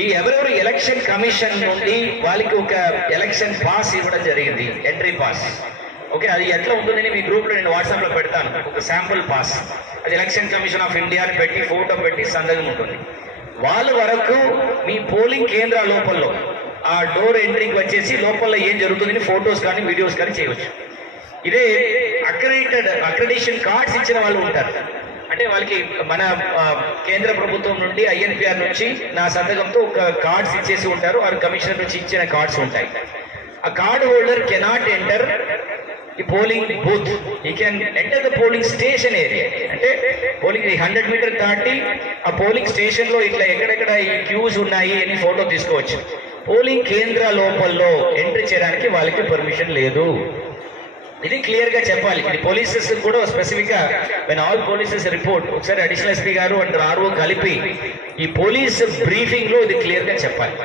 ఈ ఎవరెవరు election commission నుండి వాళ్ళకి ఒక ఎలక్షన్ పాస్ ఇవ్వడం జరిగింది. ఎంట్రీ పాస్ ఓకే అది ఎట్లా ఉంటుందని మీ గ్రూప్లో నేను వాట్సాప్లో పెడతాను. ఒక శాంపుల్ పాస్ అది ఎలక్షన్ కమిషన్ ఆఫ్ ఇండియాని పెట్టి ఫోటో పెట్టి సందర్భం ఉంటుంది. వాళ్ళ వరకు మీ పోలింగ్ కేంద్ర లోపల్లో ఆ డోర్ ఎంట్రీకి వచ్చేసి లోపల ఏం జరుగుతుందని ఫొటోస్ కానీ వీడియోస్ కానీ చేయవచ్చు. ఇదే అక్రెడిటెడ్ అక్రెడిషన్ కార్డ్స్ ఇచ్చిన వాళ్ళు ఉంటారు. అంటే వాళ్ళకి మన కేంద్ర ప్రభుత్వం నుండి ఐఎన్పిఆర్ నుంచి నా సంతకంతో ఒక కార్డ్స్ ఇచ్చేసి ఉంటారు. వారు కమిషనర్ నుంచి ఇచ్చిన కార్డ్స్ ఉంటాయి. ఆ కార్డ్ హోల్డర్ కెనాట్ ఎంటర్ ఈ polling booth. He can enter the polling station area. అంటే పోలింగ్ హండ్రెడ్ మీటర్ దాటి ఆ పోలింగ్ స్టేషన్లో ఇట్లా ఎక్కడెక్కడ ఈ క్యూస్ ఉన్నాయి అని ఫోటో తీసుకోవచ్చు. పోలింగ్ కేంద్ర లోపల్లో ఎంట్రీ చేయడానికి వాళ్ళకి పర్మిషన్ లేదు. ఇది క్లియర్గా చెప్పాలి. ఇది పోలీసెస్ కూడా స్పెసిఫిక్గా వెన్ ఆల్ పోలీసెస్ రిపోర్ట్ ఒకసారి అడిషనల్ ఎస్పీ గారు అండ్ ఆర్ఓ కలిపి ఈ పోలీస్ బ్రీఫింగ్లో ఇది క్లియర్గా చెప్పాలి.